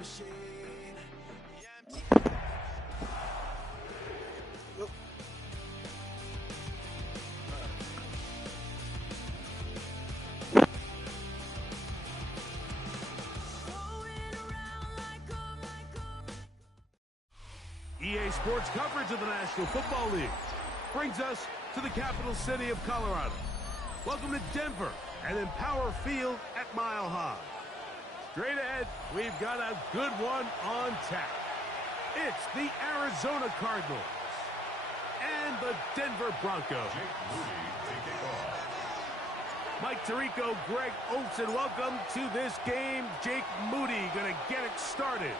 EA Sports coverage of the National Football League brings us to the capital city of Colorado. Welcome to Denver and Empower Field at Mile High. Straight ahead, we've got a good one on tap. It's the Arizona Cardinals and the Denver Broncos. Mike Tirico, Greg Olson, welcome to this game. Jake Moody going to get it started.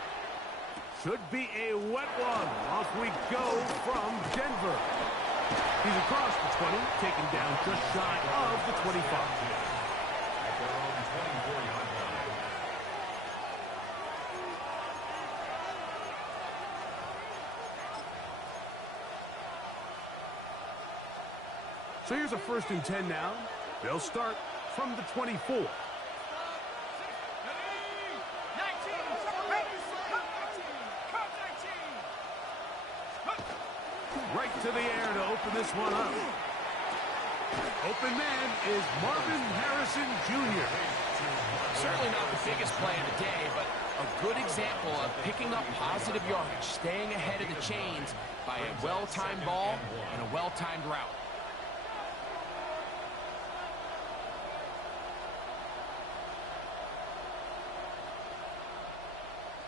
Should be a wet one. Off we go from Denver. He's across the 20, taken down just shy of the 25. So here's a 1st and 10 now. They'll start from the 24. Right to the air to open this one up. Open man is Marvin Harrison Jr. Certainly not the biggest play of the day, but a good example of picking up positive yardage, staying ahead of the chains by a well-timed ball and a well-timed route.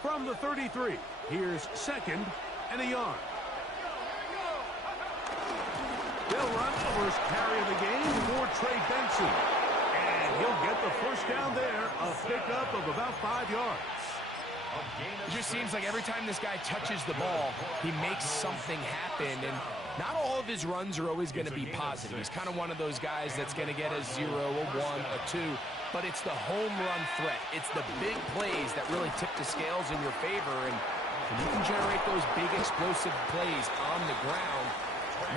From the 33, here's 2nd and a yard. They'll run the first carry of the game for Trey Benson. And he'll get the 1st down there, a pickup of about 5 yards. It just seems like every time this guy touches the ball, he makes something happen. And not all of his runs are always going to be positive. He's kind of one of those guys that's going to get a 0, a 1, a 2. But it's the home run threat. It's the big plays that really tip the scales in your favor. And when you can generate those big explosive plays on the ground,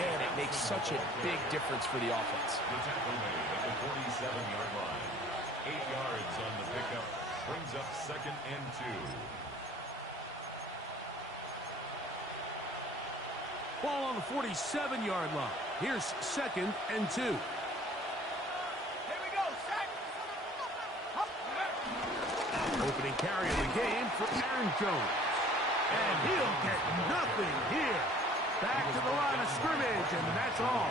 man, it makes such a big difference for the offense. The tackle made at the 47-yard line. 8 yards on the pickup. Brings up 2nd and 2. Ball on the 47-yard line. Here's 2nd and 2. Here we go, set. Opening carry of the game for Aaron Jones. And he'll get nothing here. Back to the line of scrimmage, and that's all.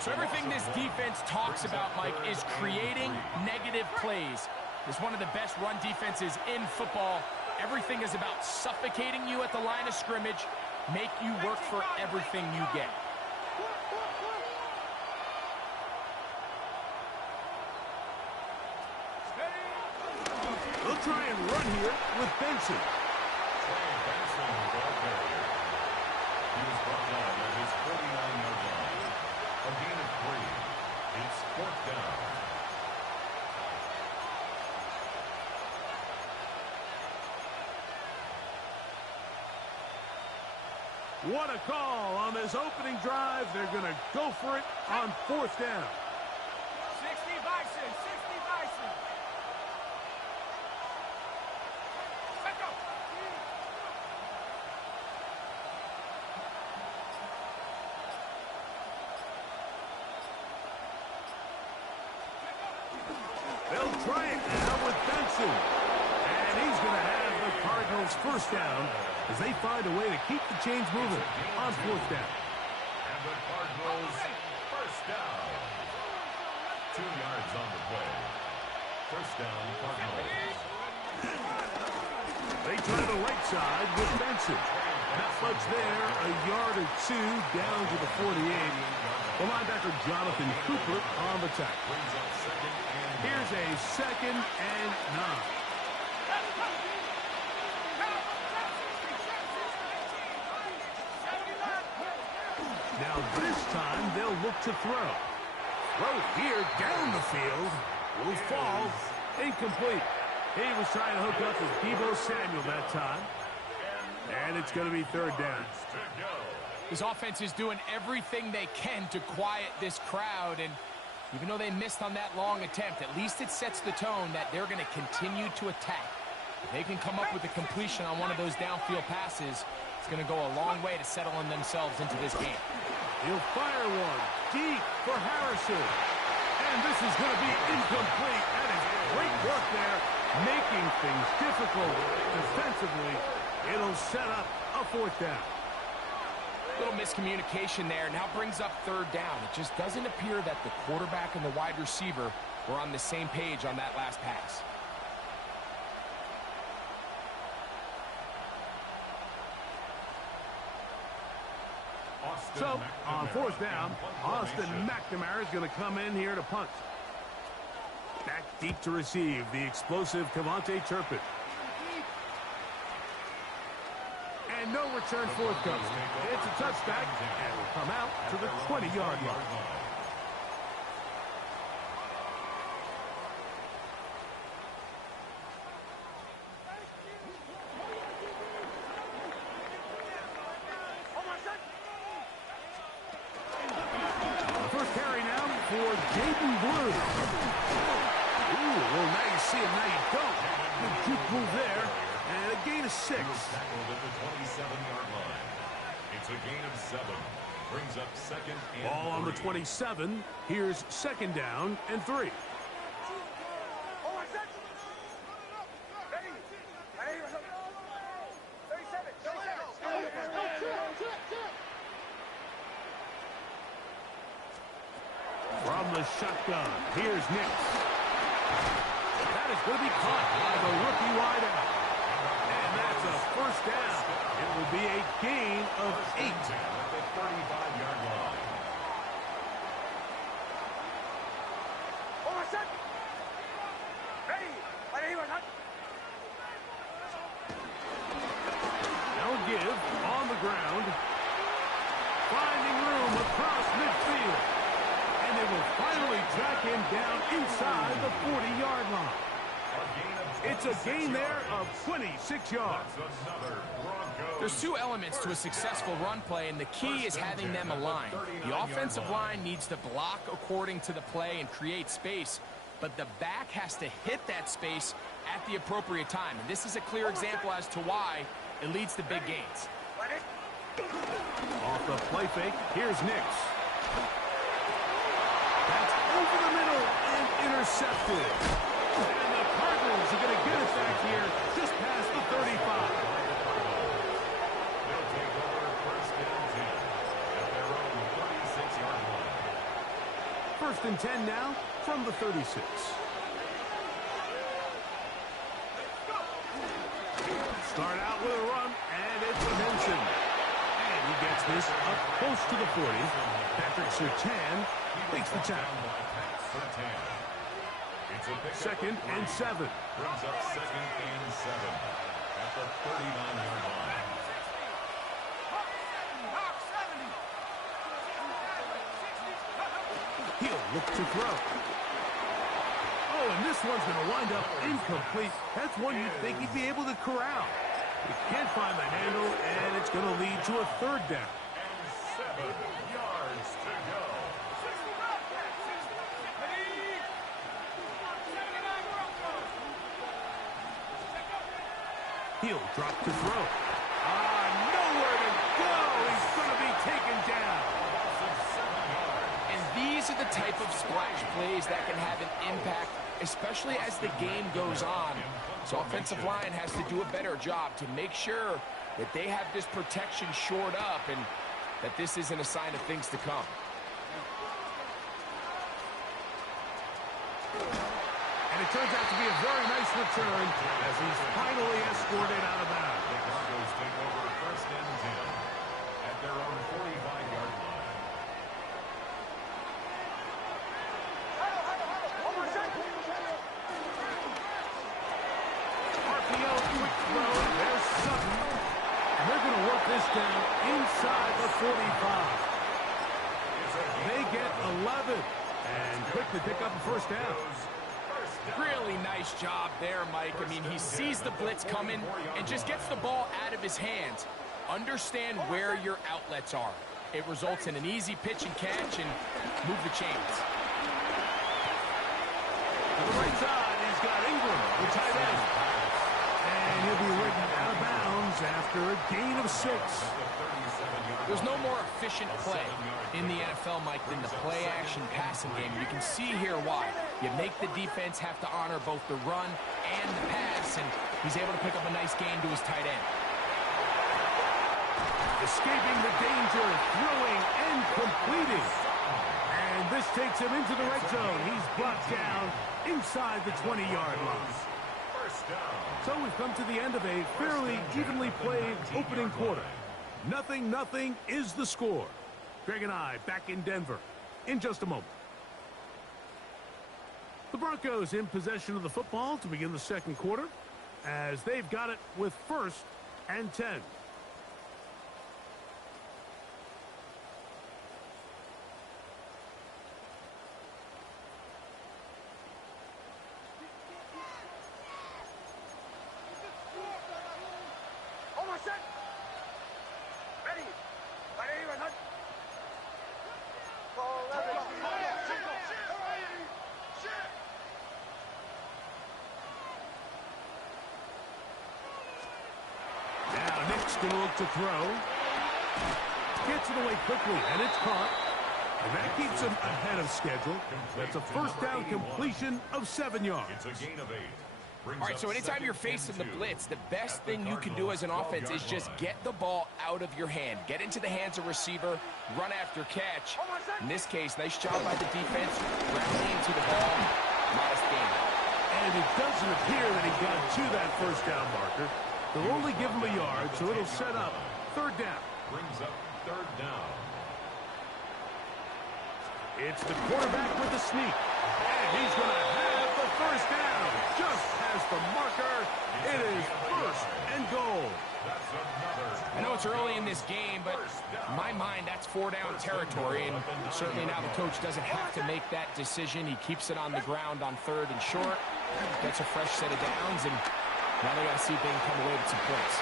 So everything this defense talks about, Mike, is creating negative plays. It's one of the best run defenses in football. Everything is about suffocating you at the line of scrimmage, make you work for everything you get. They'll try and run here with Benson. He was brought down at his 49-yard line. A gain of 3. It's 4th down. What a call on this opening drive. They're going to go for it on 4th down. 60 Bison, 60 Bison. Let's go. They'll try it now with Benson. And he's going to have the Cardinals 1st down as they find a way to keep the chains moving on 4th down. And the Cardinals 1st down. 2 yards on the play. 1st down, Cardinals. They try the right side with Benson. Not much there, a yard or 2 down to the 48. The linebacker Jonathan Cooper on the tackle. Here's a 2nd and 9. Now this time they'll look to throw. Throw here down the field. Will fall. Incomplete. He was trying to hook up with Deebo Samuel that time. And it's going to be 3rd down. This offense is doing everything they can to quiet this crowd, and even though they missed on that long attempt, at least it sets the tone that they're going to continue to attack. If they can come up with a completion on one of those downfield passes, it's going to go a long way to settling themselves into this game. He'll fire one deep for Harrison. And this is going to be incomplete. That is great work there, making things difficult defensively. It'll set up a fourth down. Little miscommunication there. Now brings up third down. It just doesn't appear that the quarterback and the wide receiver were on the same page on that last pass. So, on fourth down, Austin McNamara is going to come in here to punt. Back deep to receive the explosive Kevontae Turpin. And no return forthcoming. It's a touchback, and will come out to the 20-yard line. First carry now for Jaden Blue. Ooh, well, now you see him, now you don't. Good juke move there, and a gain of 6. Tackled at the 27-yard line. It's a gain of 7. Brings up second and Ball on the 3. 27. Here's second down and 3. From the shotgun, here's Nick. That is going to be caught by the rookie wideout. And that's a first down. It will be a gain of 8. At the 35-yard line. Now give on the ground. Finding room across midfield. And they will finally track him down inside the 40-yard line. It's a gain there of 26 yards. There's two elements to a successful run play, and the key is having them aligned. The offensive line needs to block according to the play and create space, but the back has to hit that space at the appropriate time. And this is a clear example as to why it leads to big gains. Off the play fake, here's Nix. That's over the middle and intercepted. And the Cardinals are going to get it back here just past the 35. They'll take over first and 10 at their own 36-yard line. First and 10 now from the 36. Start out with a run, and it's a Henson. And he gets this up close to the 40. Patrick Surtain makes the tackle. Second and 7. Brings up second and 7 at the 39-yard line. He'll look to throw. Oh, and this one's going to wind up incomplete. That's one you'd think he'd be able to corral. He can't find the handle, and it's going to lead to a third down. And 7 yards to go. He'll drop to throw. Nowhere to go. He's going to be taken down. And these are the type of splash plays that can have an impact, especially as the game goes on. So offensive line has to do a better job to make sure that they have this protection shored up and that this isn't a sign of things to come. And it turns out to be a very nice return as he's finally escorted out of bounds. The Broncos take over first and 10 at their own 45-yard line. RPO, quick throw. There's Sutton. And they're going to work this down inside the 45. They get 11 and quickly pick up a first down. Really nice job there, Mike. I mean, he sees the blitz coming and just gets the ball out of his hands. Understand where your outlets are. It results in an easy pitch and catch and move the chains. To the right side, he's got Ingram, the tight end. after a gain of 6. There's no more efficient play in the NFL, Mike, than the play-action passing game. You can see here why. You make the defense have to honor both the run and the pass, and he's able to pick up a nice gain to his tight end. Escaping the danger, throwing and completing. And this takes him into the red zone. He's brought down inside the 20-yard line. So we've come to the end of a fairly evenly played opening quarter. 0-0 is the score. Greg and I back in Denver in just a moment. The Broncos in possession of the football to begin the second quarter as they've got it with 1st and 10. Going to look to throw. Gets it away quickly, and it's caught. And that keeps him ahead of schedule. That's a first down completion of 7 yards. It's a gain of 8. All right, so anytime you're facing the blitz, the best thing you can do as an offense is just get the ball out of your hand. Get into the hands of receiver, run after catch. In this case, nice job by the defense, rallying to the ball. Modest gain. And it doesn't appear that he got to that first down marker. They'll only give him a yard, so it'll set up 3rd down. Brings up 3rd down. It's the quarterback with the sneak. And he's going to have the first down. Just past the marker. It is 1st and goal. I know it's early in this game, but in my mind, that's 4-down territory. And certainly now the coach doesn't have to make that decision. He keeps it on the ground on 3rd and short. Gets a fresh set of downs, and now they got to see if they can come away with some points.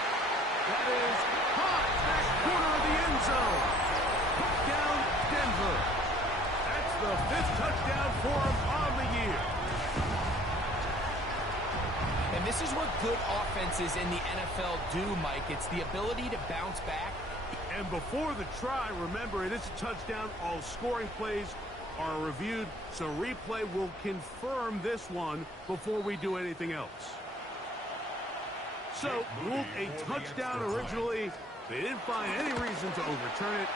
That is caught back corner of the end zone. Touchdown, Denver. That's the 5th touchdown for him on the year. And this is what good offenses in the NFL do, Mike. It's the ability to bounce back. And before the try, remember, it is a touchdown. All scoring plays are reviewed, so replay will confirm this one before we do anything else. So, ruled a touchdown originally. They didn't find any reason to overturn it,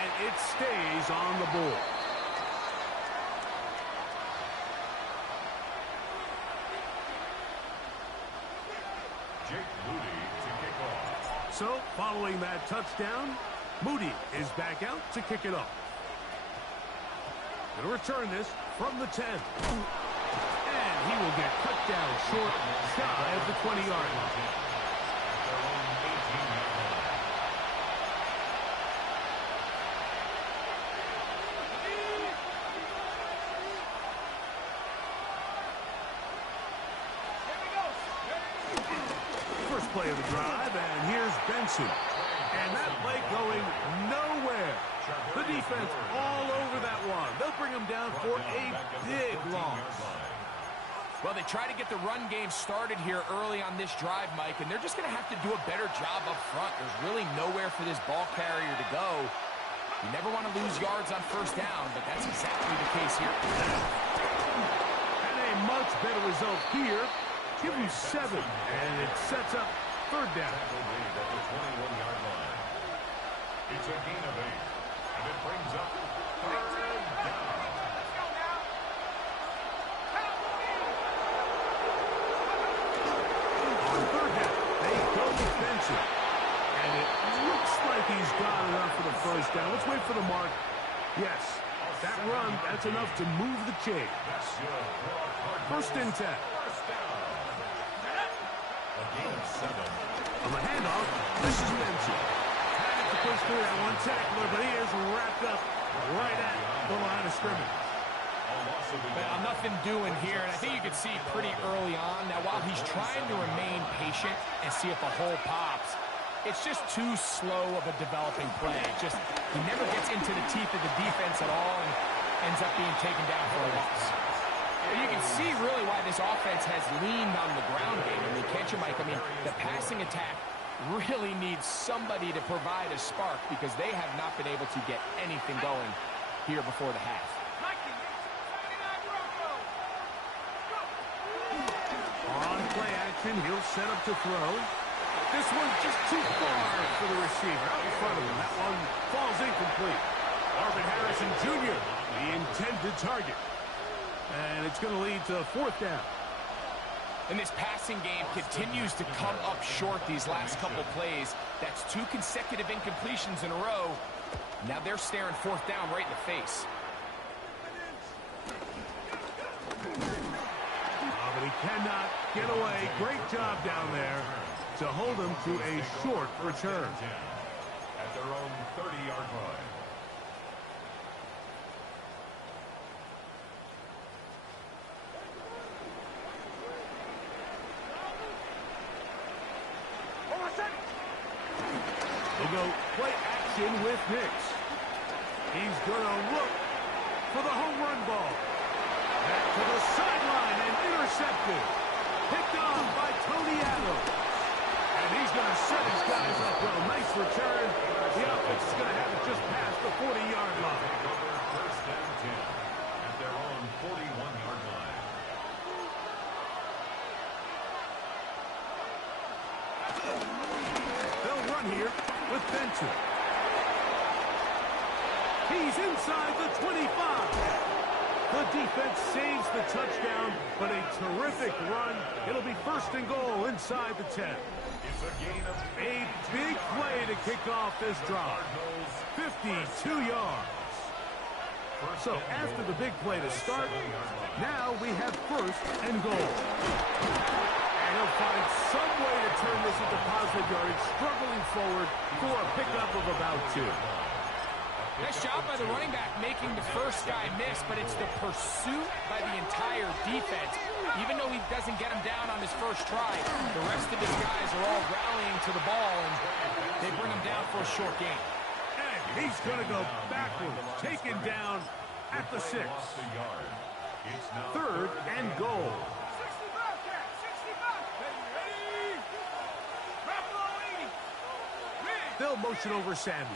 and it stays on the board. So, following that touchdown, Moody is back out to kick it off. Going to return this from the 10. And he will get cut down short, shy of the 20-yard line. First play of the drive, and here's Benson. And that play going nowhere. The defense all over that one. They'll bring him down for a big loss. Well, they try to get the run game started here early on this drive, Mike, and they're just going to have to do a better job up front. There's really nowhere for this ball carrier to go. You never want to lose yards on first down, but that's exactly the case here. And a much better result here. Give him 7, and it sets up 3rd down. It's a gain of 8, and it brings up 3rd down. On 3rd down, they go defensive. And it looks like he's got enough for the first down. Let's wait for the mark. Yes, that run, that's enough to move the chains. 1st and 10. On the handoff, this is Benson. Had to push through that one tackler, but he is wrapped up right at the line of scrimmage. Nothing doing here, and I think you can see pretty early on. Now, while he's trying to remain patient and see if a hole pops, it's just too slow of a developing play. He never gets into the teeth of the defense at all and ends up being taken down for a loss. You can see really why this offense has leaned on the ground game. I mean, can't you, Mike? I mean, the passing attack really needs somebody to provide a spark because they have not been able to get anything going here before the half. On play action, he'll set up to throw. This one's just too far for the receiver out in front of him. That one falls incomplete. Marvin Harrison Jr., the intended target. And it's going to lead to 4th down. And this passing game continues to come up short these last couple plays. That's 2 consecutive incompletions in a row. Now they're staring 4th down right in the face. Oh, but he cannot get away. Great job down there to hold him to a short return. At their own 30-yard line. We'll go play action with Nix. He's going to look for the home run ball. Back to the sideline and intercepted. Picked off by Tony Adams. And he's going to set his guys up well. Nice return. The offense is going to have it just past the 40-yard line. First down 10 at their own 41-yard line. They'll run here with Benson. He's inside the 25. The defense saves the touchdown, but a terrific run. It'll be 1st and goal inside the 10. It's a gain of A big play to kick off this drive. 52 yards. So after the big play to start, now we have 1st and goal. And he'll find some way to turn this into positive yardage, struggling forward for a pickup of about 2. Nice job by the running back making the first guy miss, but it's the pursuit by the entire defense. Even though he doesn't get him down on his first try, the rest of his guys are all rallying to the ball, and they bring him down for a short gain. And he's going to go backwards, taken down at the 6. 3rd and goal. 65, Cat, 65. Ready? Buffalo 80. They'll motion over Samuel.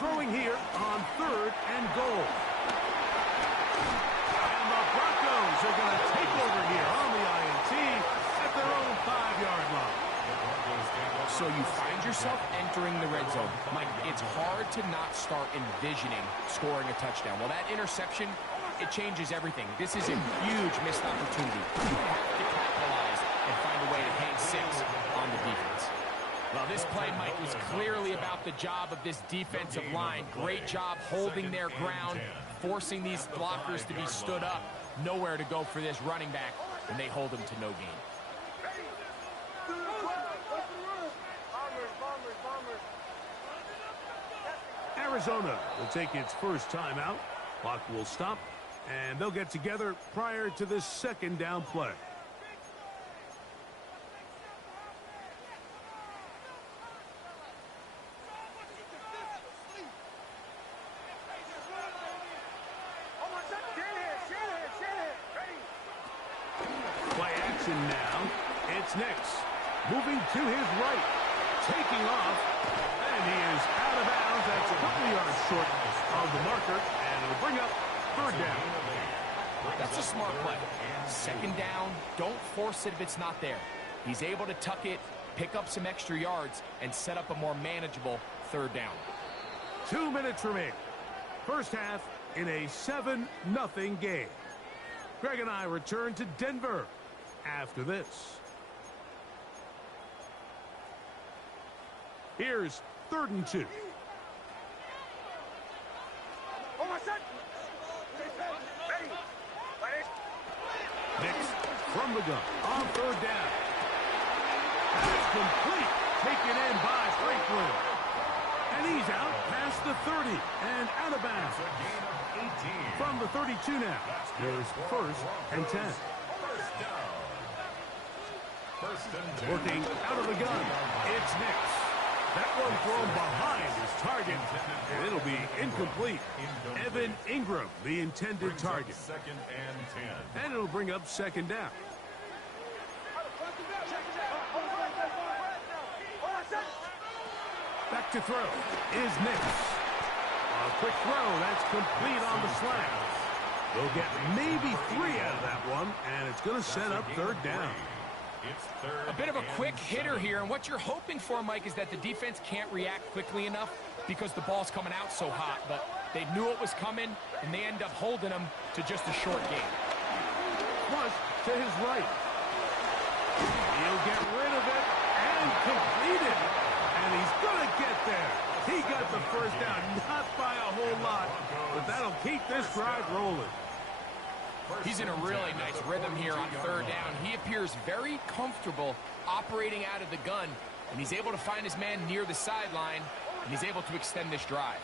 Throwing here on 3rd and goal. And the Broncos are going to take over here on the INT at their own 5-yard line. So you find yourself entering the red zone. Mike, it's hard to not start envisioning scoring a touchdown. Well, that interception, it changes everything. This is a huge missed opportunity. You have to capitalize and find a way to hang 6 on the defense. Well, this play, Mike, was clearly about the job of this defensive line. Great job holding their ground, forcing these blockers to be stood up. Nowhere to go for this running back, and they hold him to no gain. Arizona will take its first timeout. Clock will stop, and they'll get together prior to this 2nd down play. Play action now. It's Nix. Moving to his right. Taking off. And he is out of bounds. That's a couple yards short of the marker. And it'll bring up 3rd down. That's a smart play. 2nd down, don't force it if it's not there. He's able to tuck it, pick up some extra yards, and set up a more manageable 3rd down. 2 minutes remaining. First half in a 7-0 game. Greg and I return to Denver after this. Here's 3rd and 2. Nix from the gun on 3rd down. That's complete. Taken in by Franklin. And he's out past the 30 and out of bounds. From the 32 now. Here's 1st and 10. Working out of the gun. It's Nix. That one thrown behind his target, and it'll be incomplete. Evan Ingram, the intended target. Second and 10. And it'll bring up second down. Back to throw is Nix. A quick throw, that's complete on the slant. They'll get maybe 3 out of that one, and it's going to set up third down. It's third. A bit of a quick hitter here, and what you're hoping for, Mike, is that the defense can't react quickly enough because the ball's coming out so hot. But they knew it was coming, and they end up holding them to just a short game. Flush to his right. He'll get rid of it and complete it. And he's going to get there. He got the first down, not by a whole lot, but that'll keep this drive rolling. He's in a really nice rhythm here on third down. He appears very comfortable operating out of the gun, and he's able to find his man near the sideline, and he's able to extend this drive.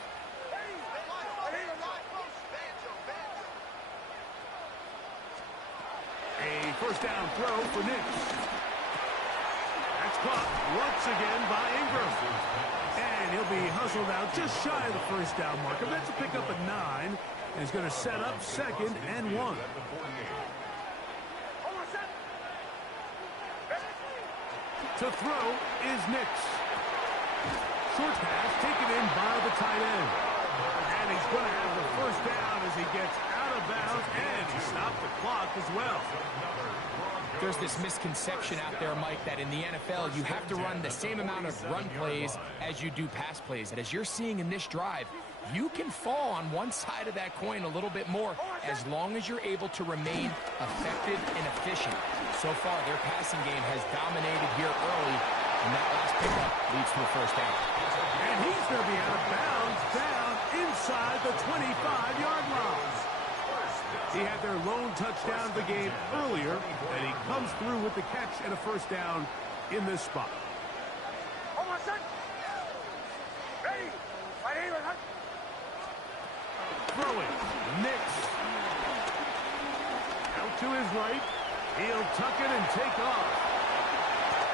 A first down throw for Nix. That's caught once again by Ingram. And he'll be hustled out just shy of the first down marker. That's a pickup at 9. And he's going to set up second and 1. To throw is Nix. Short pass taken in by the tight end. And he's going to have the first down as he gets out of bounds. And he stopped the clock as well. There's this misconception out there, Mike, that in the NFL you have to run the same amount of run plays as you do pass plays. And as you're seeing in this drive, you can fall on one side of that coin a little bit more as long as you're able to remain effective and efficient. So far, their passing game has dominated here early, and that last pickup leads to a first down. And he's going to be out of bounds down inside the 25-yard line. He had their lone touchdown of the game earlier, and he comes through with the catch and a first down in this spot. Throwing, Nix. Out to his right. He'll tuck it and take off.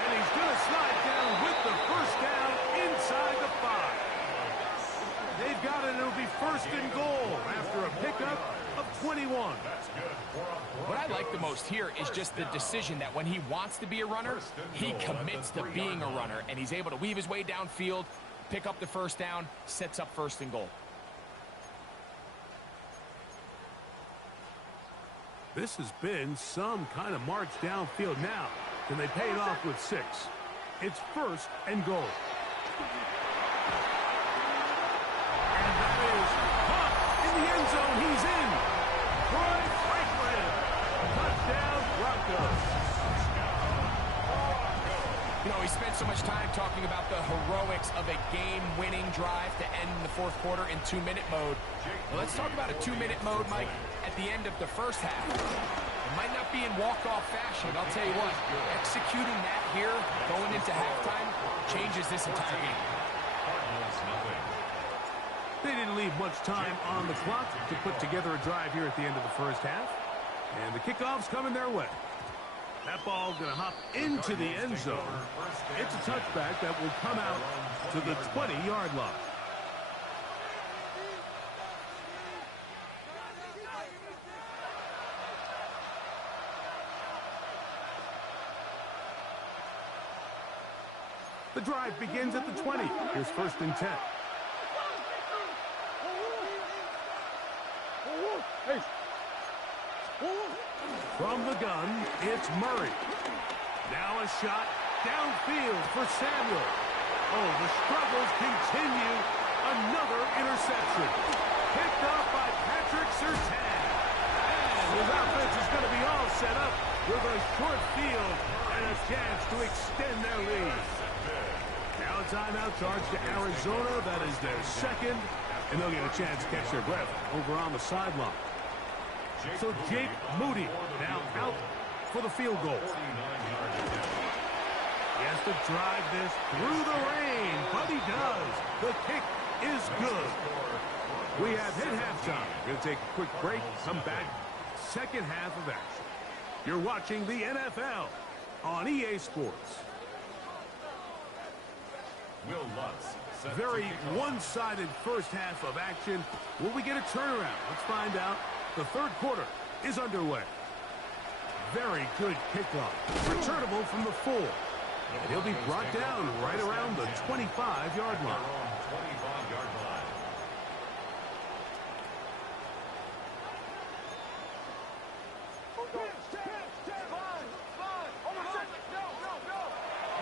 And he's going to slide down with the first down inside the 5. They've got it. It'll be first and goal after a pickup of 21. What I like the most here is just the decision that when he wants to be a runner, he commits to being a runner, and he's able to weave his way downfield, pick up the first down, sets up first and goal. This has been some kind of march downfield now. Can they pay it off with 6? It's first and goal. And that is caught in the end zone. He's in. Troy Franklin. Touchdown, Broncos. You know, he spent so much time talking about the heroics of a game-winning drive to end in the fourth quarter in 2-minute mode. Well, let's talk about a 2-minute mode, Mike, at the end of the first half. It might not be in walk-off fashion, but I'll tell you what, executing that here, going into halftime, changes this entire game. They didn't leave much time on the clock to put together a drive here at the end of the first half. And the kickoff's coming their way. That ball's going to hop into the end zone. It's a touchback that will come out to the 20-yard line. The drive begins at the 20. Here's first and 10. From the gun, it's Murray. Now a shot downfield for Samuel. Oh, the struggles continue. Another interception. Picked up by Patrick Surtain. And his offense is going to be all set up with a short field and a chance to extend their lead. Now a timeout charge to Arizona. That is their second. And they'll get a chance to catch their breath over on the sideline. So Jake Moody now out for the field goal. He has to drive this through the rain, but he does. The kick is good. We have hit halftime. We're going to take a quick break, come back, second half of action. You're watching the NFL on EA Sports. Will Lutz. Very one-sided first half of action. Will we get a turnaround? Let's find out. The third quarter is underway. Very good kickoff. Returnable from the 4. And he'll be brought down right around the 25-yard line. 25-yard line.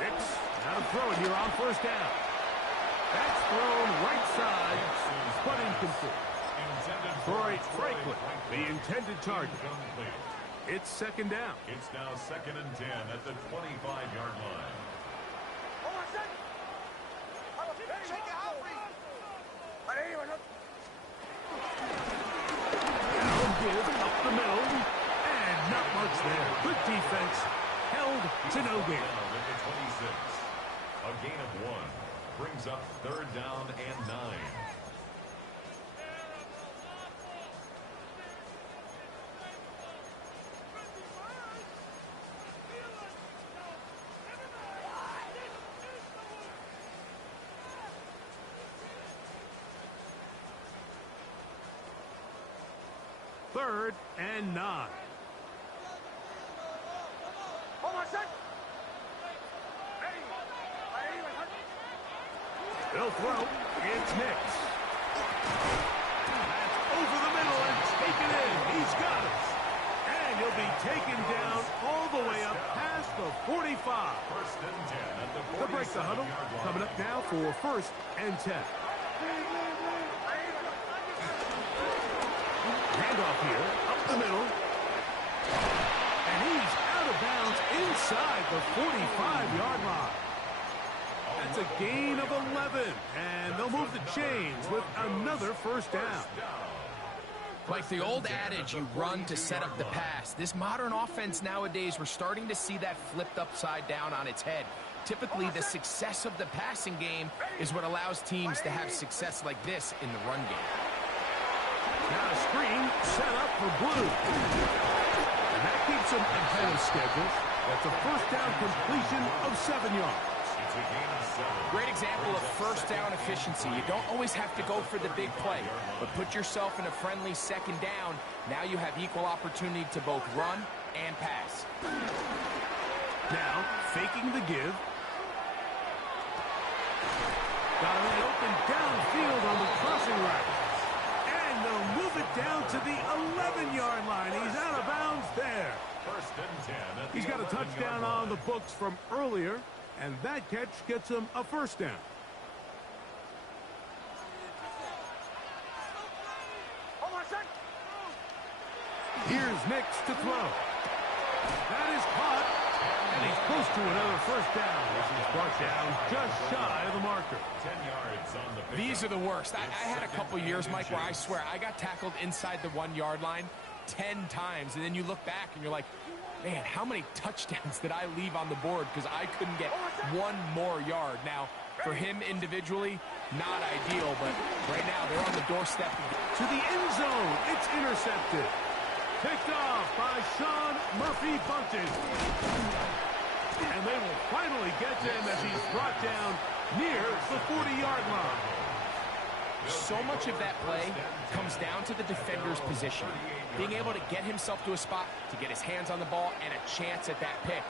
Nix, now to throw it here on first down. That's thrown right side, but incomplete. Troy Franklin, the intended target. It's second down. It's now 2nd and 10 at the 25-yard line. Now give up the middle, and not much there. Good defense, held to no gain. Down at the 26. A gain of 1 brings up 3rd down and 9. Third and 9. They'll throw. It's Nix. That's over the middle and taken in. He's got it. And he'll be taken down all the way up past the 45. 1st and 10 at the 47-yard line. To break the huddle, coming up now for 1st and 10. Handoff here, up the middle. And he's out of bounds inside the 45-yard line. That's a gain of 11, and they'll move the chains with another first down. Like the old adage, you run to set up the pass. This modern offense nowadays, we're starting to see that flipped upside down on its head. Typically, the success of the passing game is what allows teams to have success like this in the run game. Now a screen set up for Blue. And that keeps him ahead of schedule. That's a first down completion of 7 yards. It's a gain of 7. Great example of first down efficiency. You don't always have to go for the big play, but put yourself in a friendly second down. Now you have equal opportunity to both run and pass. Now, faking the give. Got a man open downfield on the crossing route. And they'll move it down to the 11-yard line. He's out of bounds there. 1st and 10 at the He's got a touchdown 11-yard on the line. books from earlier, and that catch gets him a first down. Here's Nix to throw. That is caught, and he's close to another first down. This is brought down just shy of the marker. 10 yards on the pickup. These are the worst. I had a couple years, Mike, where I swear I got tackled inside the 1-yard line 10 times, and then you look back and you're like, man, how many touchdowns did I leave on the board because I couldn't get one more yard? Now, for him individually, not ideal, but right now they're on the doorstep. To the end zone, it's intercepted. Picked off by Sean Murphy-Bunting. And they will finally get him as he's brought down near the 40-yard line. So much of that play comes down to the defender's position. Being able to get himself to a spot, to get his hands on the ball, and a chance at that pick.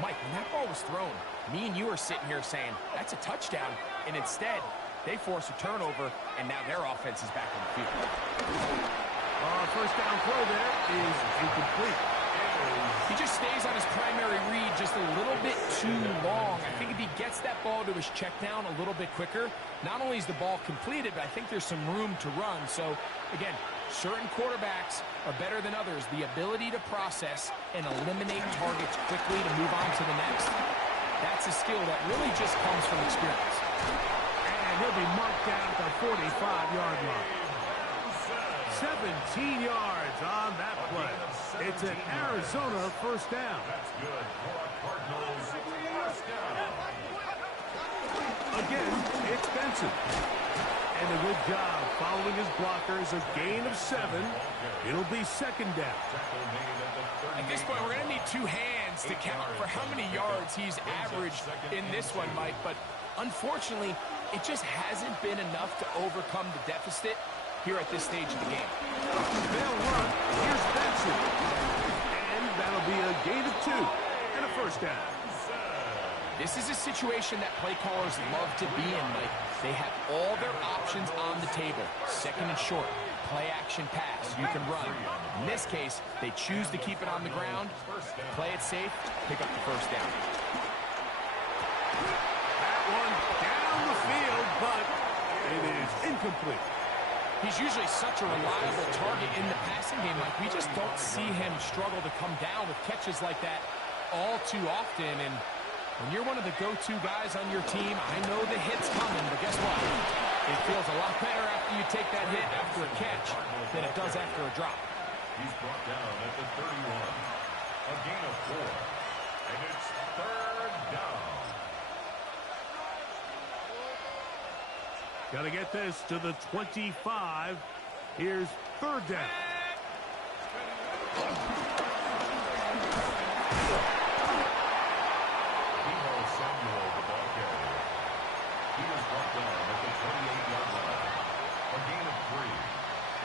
Mike, when that ball was thrown, me and you are sitting here saying, that's a touchdown. And instead, they force a turnover, and now their offense is back on the field. First down throw there is incomplete. He just stays on his primary read just a little bit too long. I think if he gets that ball to his check down a little bit quicker, not only is the ball completed, but I think there's some room to run. So, again, certain quarterbacks are better than others. The ability to process and eliminate targets quickly to move on to the next, that's a skill that really just comes from experience. And he'll be marked down at the 45-yard line. 17 yards on that play. It's an Arizona first down. That's good for a Cardinals first down. Again, it's Benson. And a good job following his blockers. A gain of 7. It'll be second down. At this point, we're going to need two hands to count for how many yards he's averaged in this one, Mike. But Unfortunately, it just hasn't been enough to overcome the deficit here at this stage of the game. They'll run. Here's Benson. And that'll be a gain of 2 and a first down. This is a situation that play callers love to be in, Mike. They have all their options on the table. Second and short, play action pass, you can run. In this case, they choose to keep it on the ground, play it safe, pick up the first down. That one down the field, but it is incomplete. He's usually such a reliable target in the passing game, Mike. We just don't see him struggle to come down with catches like that all too often. And when you're one of the go-to guys on your team, I know the hit's coming, but guess what? It feels a lot better after you take that hit after a catch than it does after a drop. He's brought down at the 31. A gain of 4. And it's third down. Got to get this to the 25. Here's third down. Samuel, the ball carrier. He was brought down at the 28-yard line. A gain of 3.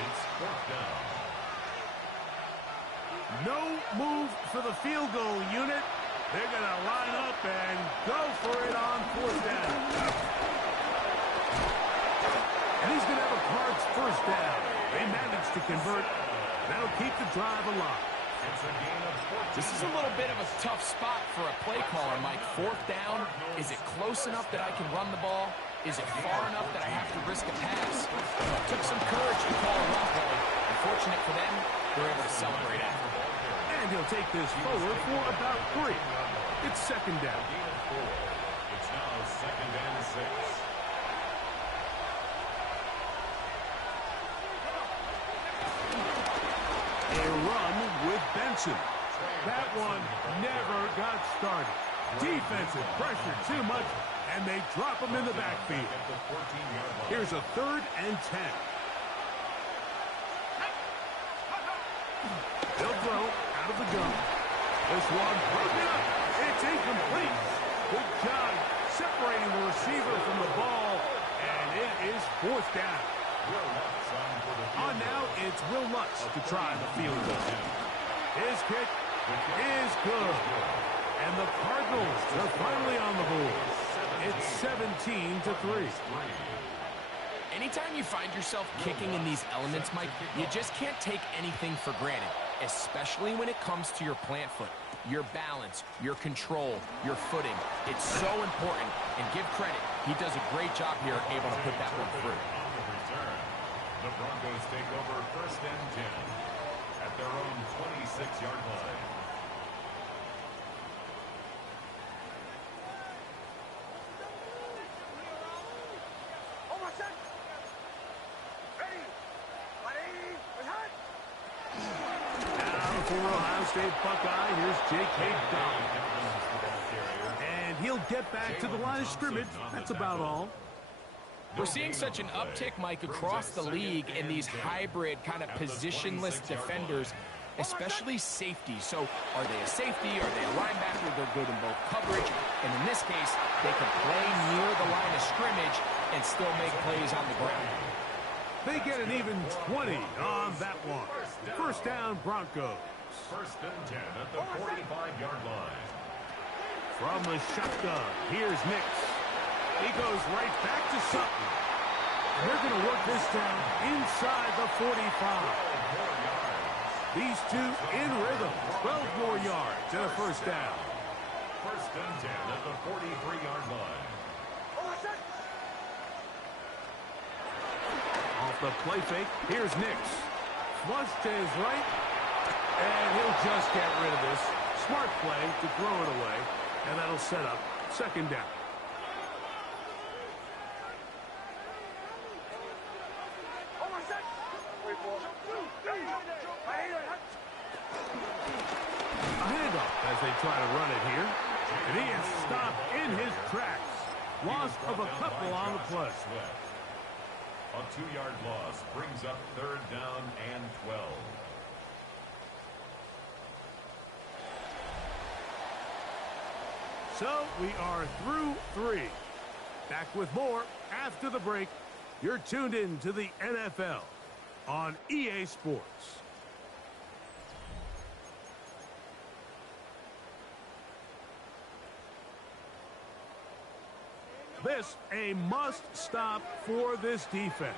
It's fourth down. No move for the field goal unit. They're going to line up and go for it on fourth down. And he's going to have a Cards first down. They managed to convert. That'll keep the drive alive. It's a gain of 14. This is a little bit of a tough spot for a play caller, Mike. Fourth down, is it close enough that I can run the ball? Is it far enough that I have to risk a pass? It took some courage to call a run play. Unfortunate for them, they're able to celebrate after. And he'll take this forward for about 3. It's second down. Gain of 4. It's now second and 6. A run with Benson. That one never got started. Defensive pressure too much, and they drop him in the backfield. Here's a third and 10. They'll throw out of the gun. This one broken up. It's incomplete. Good job separating the receiver from the ball, and it is fourth down. On now, it's Will Lutz to try the field goal. His kick is good. And the Cardinals are finally on the board. It's 17-3. Anytime you find yourself kicking in these elements, Mike, you just can't take anything for granted, especially when it comes to your plant foot, your balance, your control, your footing. It's so important, and give credit. He does a great job here able to put that one through. The Broncos take over first and 10 at their own 26-yard line. Now for Ohio State Buckeye, here's J.K. Dobbins. And he'll get back to the line of scrimmage. That's about all. We're seeing such an uptick, Mike, across the league in these hybrid kind of positionless defenders, especially safety. So are they a safety? Are they a linebacker? They're good in both coverage. And in this case, they can play near the line of scrimmage and still make plays on the ground. They get an even 20 on that one. First down, Broncos. First and 10 at the 45-yard line. From the shotgun, here's Nix. He goes right back to Sutton. And they're going to work this down inside the 45. These two in rhythm. 12 more yards and a first down. First and 10 at the 43-yard line. Off the play fake, here's Nix. Flush to his right, and he'll just get rid of this. Smart play to throw it away, and that'll set up second down. A handoff as they try to run it here. And he is stopped in his tracks. Loss of a couple on the play. A 2-yard loss brings up third down and 12. So we are through 3. Back with more after the break. You're tuned in to the NFL on EA Sports. This a must-stop for this defense.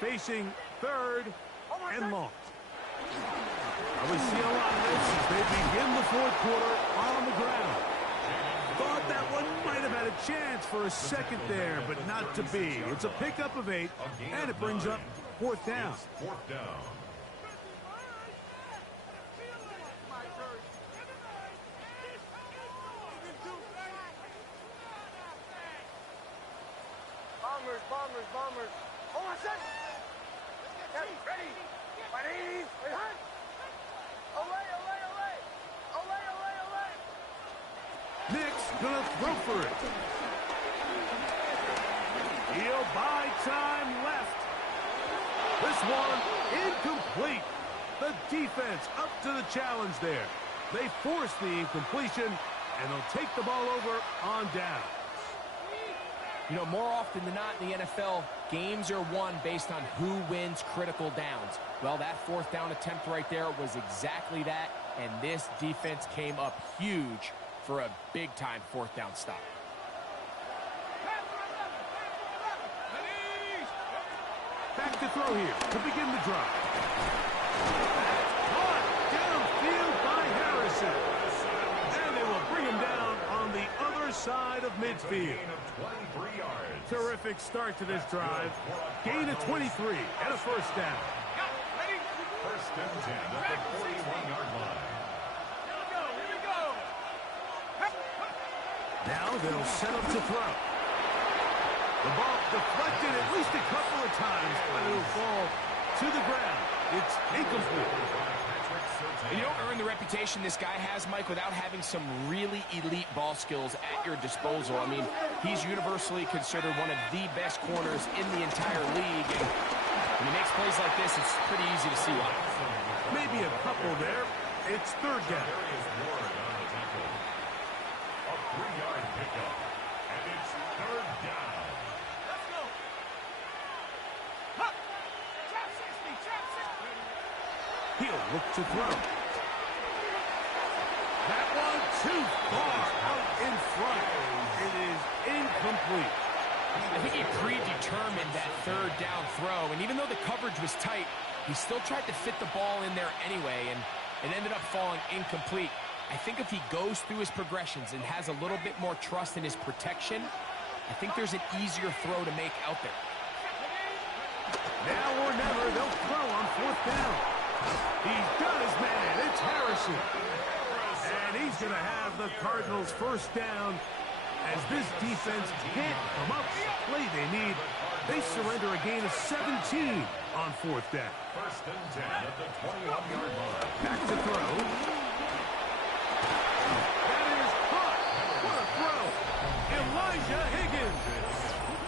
Facing 3rd and long. We see a lot of this as they begin the 4th quarter on the ground. Thought that one might have had a chance for a second there, but not to be. It's a pickup of 8, and it brings up 4th down. 4th down. Bombers. Hold on a second. Get ready. Ready. Olay. Nick's gonna throw for it. He'll buy time left. This one incomplete. The defense up to the challenge there. They force the incompletion, and they'll take the ball over on down. You know, more often than not in the NFL, games are won based on who wins critical downs. Well, that 4th down attempt right there was exactly that, and this defense came up huge for a big-time 4th down stop. Back to throw here to begin the drive. That's caught downfield by Harrison. And they will bring him down on the other side of midfield. Terrific start to this drive. Gain of 23 and a 1st down. First and 10 at the 41-yard line. Here we go. Now they'll set up to throw. The ball deflected at least a couple of times, but it'll fall to the ground. It's incomplete. And you don't earn the reputation this guy has, Mike, without having some really elite ball skills at your disposal. I mean, he's universally considered one of the best corners in the entire league. And when he makes plays like this, it's pretty easy to see why. Maybe a couple there. It's 3rd down. A 3-yard pickup, and it's 3rd down. Let's go. Trap 60. He'll look to throw. That one too far out in front. It is incomplete. I think he predetermined that 3rd down throw, and even though the coverage was tight, he still tried to fit the ball in there anyway, and it ended up falling incomplete. I think if he goes through his progressions and has a little bit more trust in his protection, I think there's an easier throw to make out there. Now or never, they'll throw on 4th down. He's got his man. It's Harrison. And he's going to have the Cardinals' 1st down. As this defense can't come up with the play they need, they surrender a gain of 17 on 4th down. First and 10 at the 21-yard line. Back to throw. That is caught. What a throw. Elijah Higgins.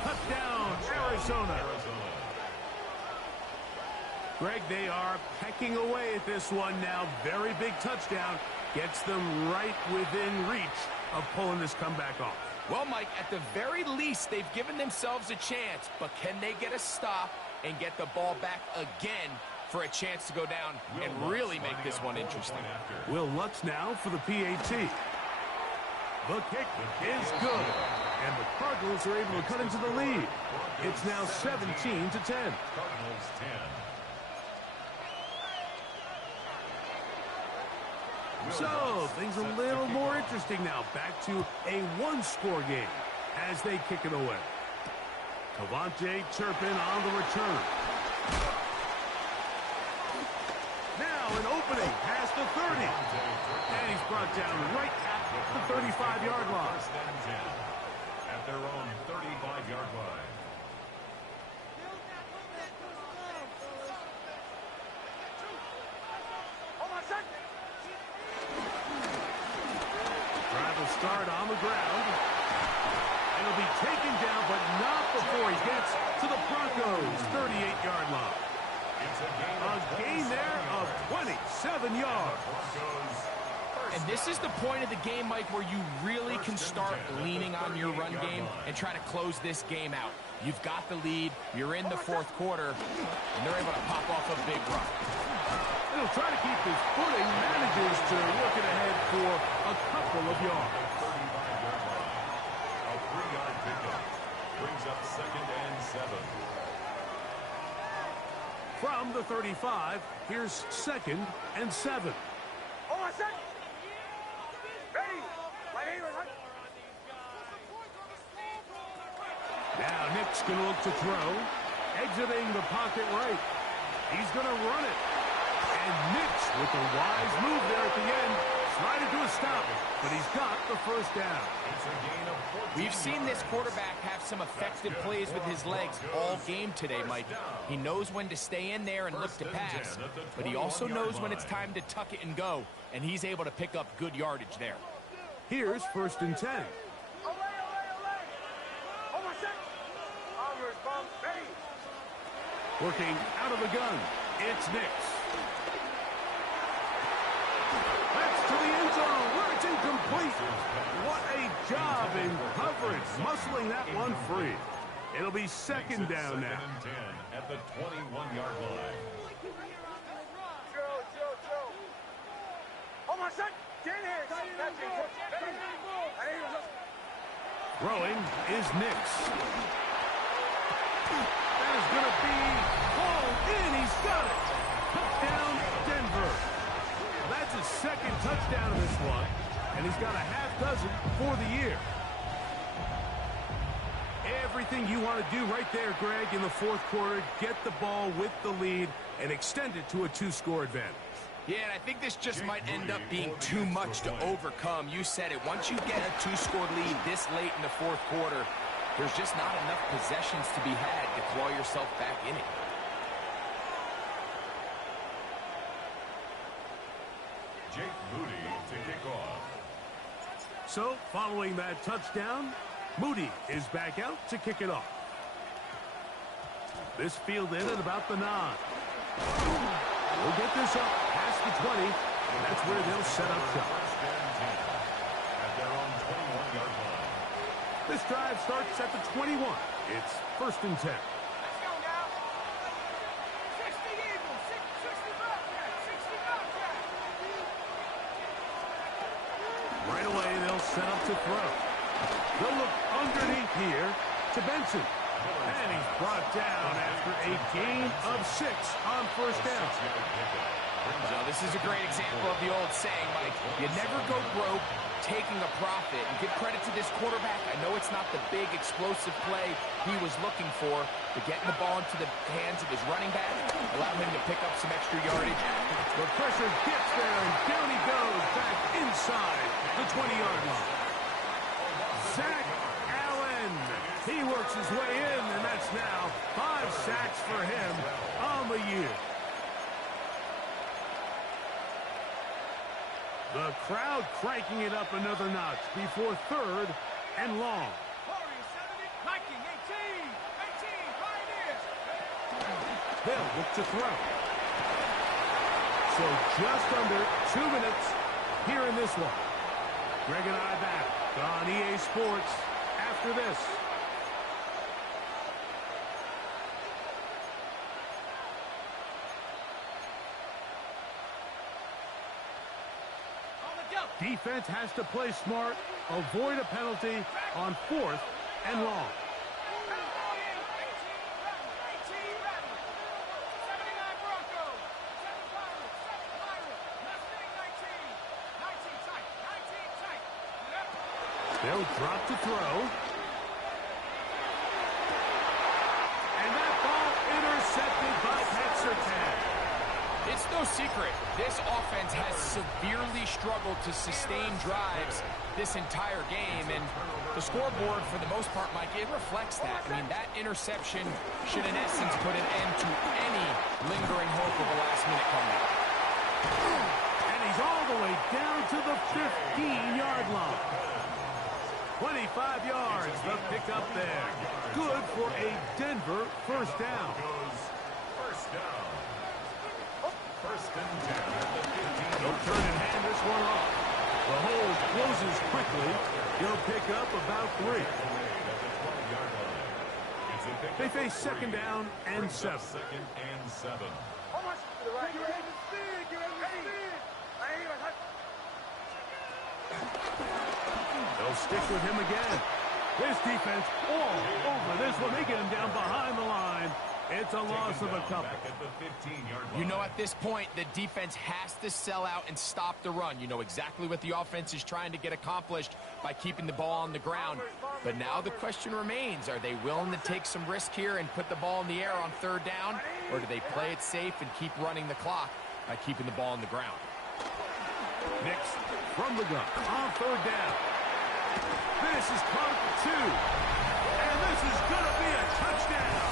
Touchdown, Arizona. Greg, they are pecking away at this one now. Very big touchdown. Gets them right within reach of pulling this comeback off. Well, Mike, at the very least, they've given themselves a chance, but can they get a stop and get the ball back again for a chance to go down and really make this one interesting? Will Lutz now for the PAT. The kick is good, and the Cardinals are able to cut into the lead. It's now 17-10. Cardinals 10. So, things a little more interesting now. Back to a one-score game as they kick it away. Cavante Turpin on the return. Now an opening past the 30. And he's brought down right at the 35-yard line. First and 10 at their own 35-yard line. Start on the ground. And he'll be taken down, but not before he gets to the Broncos' 38-yard line. It's A gain there of 27 yards. Broncos And this is the point of the game, Mike, where you really can start leaning on your run game and try to close this game out. You've got the lead, you're in the fourth quarter, and they're able to pop off a big run. He'll try to keep his footing, manages to work it ahead for a couple of yards. A 3-yard pickup brings up 2nd and 7. From the 35, here's 2nd and 7. Hold on a second. Ready. Right here. Now Nick's going to look to throw. Exiting the pocket right. He's going to run it. And Nick's with a wise move there at the end. Sliding to a stop, but he's got the first down. It's a gain of 14. We've seen this quarterback have some effective plays with his legs all game today, Mike. He knows when to stay in there and look to pass, but he also knows when it's time to tuck it and go, and he's able to pick up good yardage there. Here's 1st and 10. Hold on a second. Bombers, bomb, ready. Working out of the gun, it's Nick's. That's to the end zone, where it's incomplete. What a job in coverage, muscling that one free. It'll be 2nd down now. 2nd and 10 at the 21-yard line. Joe. Hold on a second. Get in here. Throwing is Nick's. That is going to be hauled in. He's got it. Touchdown, Denver. That's his 2nd touchdown of this one, and he's got a half dozen for the year. Everything you want to do right there, Greg, in the fourth quarter, get the ball with the lead and extend it to a 2-score advantage. Yeah, and I think this just might end up being too much to overcome. You said it. Once you get a 2-score lead this late in the fourth quarter, there's just not enough possessions to be had to claw yourself back in it. Jake Moody to kick off. So, following that touchdown, Moody is back out to kick it off. This field in at about the 9. We'll get this up past the 20, and that's where they'll set up shop. 1st and 10 at their own 21-yard line. This drive starts at the 21. It's 1st and 10. Let's go now. 60 Eagles. 60 Bobcats. 60 Bobcats. Right away, they'll set up to throw. They'll look underneath here to Benson. And he's brought down after a gain of 6 on 1st down. Now, this is a great example of the old saying, Mike. You never go broke taking a profit. And give credit to this quarterback. I know it's not the big, explosive play he was looking for, but getting the ball into the hands of his running back allowed him to pick up some extra yardage. The pressure gets there, and down he goes back inside the 20-yard line. Zach Allen. He works his way in, and that's now 5 sacks for him on the year. The crowd cranking it up another notch before 3rd and long. Warriors 70. Viking 18. 18. Pioneers. They'll look to throw. So just under 2 minutes here in this one. Greg and I back on EA Sports after this. Defense has to play smart, avoid a penalty on 4th and long. 18 Rattler. 79 Broncos. 7 Pirates. 7 Pirates. Mustang 19. 19 tight. 19 tight. They'll drop to throw. And that ball intercepted by Pat Surtain. It's no secret, this offense has severely struggled to sustain drives this entire game, and the scoreboard, for the most part, Mike, it reflects that. I mean, that interception should, in essence, put an end to any lingering hope of a last-minute comeback. And he's all the way down to the 15-yard line. 25 yards, the pickup there. Good for a Denver 1st down. First down. 1st and 10 at the 15. They'll turn and hand this one off. The hole closes quickly. He'll pick up about 3. They face second down and 7. Second and 7. They'll stick with him again. This defense all over this one. They get him down behind the line. It's a loss of a couple. You know, at this point, the defense has to sell out and stop the run. You know exactly what the offense is trying to get accomplished by keeping the ball on the ground. But now the question remains, are they willing to take some risk here and put the ball in the air on third down? Or do they play it safe and keep running the clock by keeping the ball on the ground? Next, from the gun, on third down. This is caught 2. And this is going to be a touchdown.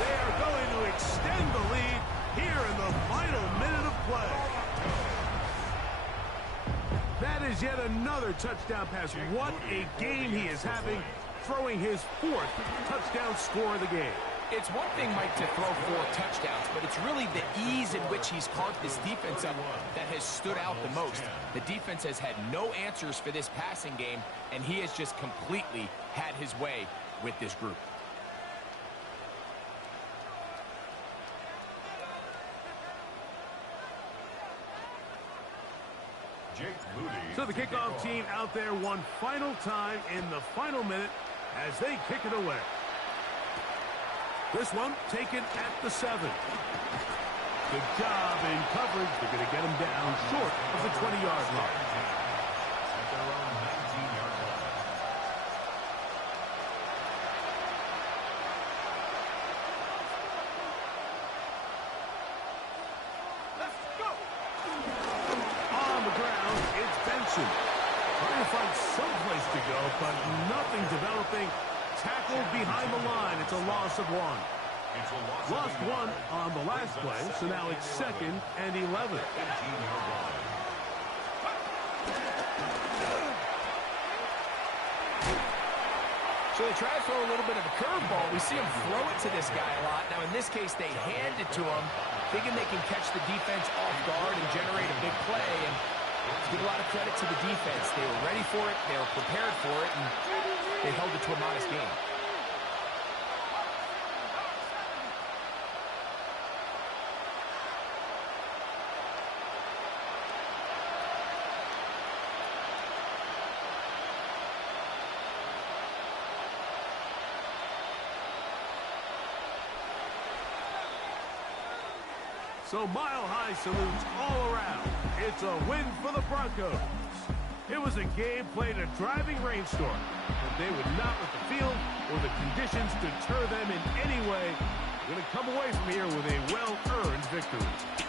They are going to extend the lead here in the final minute of play. That is yet another touchdown pass. What a game he is having, throwing his 4th touchdown score of the game. It's one thing, Mike, to throw 4 touchdowns, but it's really the ease in which he's carved this defense up that has stood out the most. The defense has had no answers for this passing game, and he has just completely had his way with this group. So the kickoff team out there one final time in the final minute as they kick it away. This one taken at the 7. Good job in coverage. They're going to get him down short of the 20-yard line. At their own 19-yard line. Let's go. On the ground, it's Benson. Trying to find someplace to go, but nothing developing. Tackled behind the line. It's a loss of 1. Lost 1 on the last play, so now it's 2nd and 11. So they try to throw a little bit of a curveball. We see him throw it to this guy a lot. Now, in this case, they hand it to him, thinking they can catch the defense off guard and generate a big play. And to give a lot of credit to the defense. They were ready for it. They were prepared for it. And they held it to a modest game. So mile-high salutes all around. It's a win for the Broncos. It was a game played in a driving rainstorm, but they would not let the field or the conditions deter them in any way. They're going to come away from here with a well-earned victory.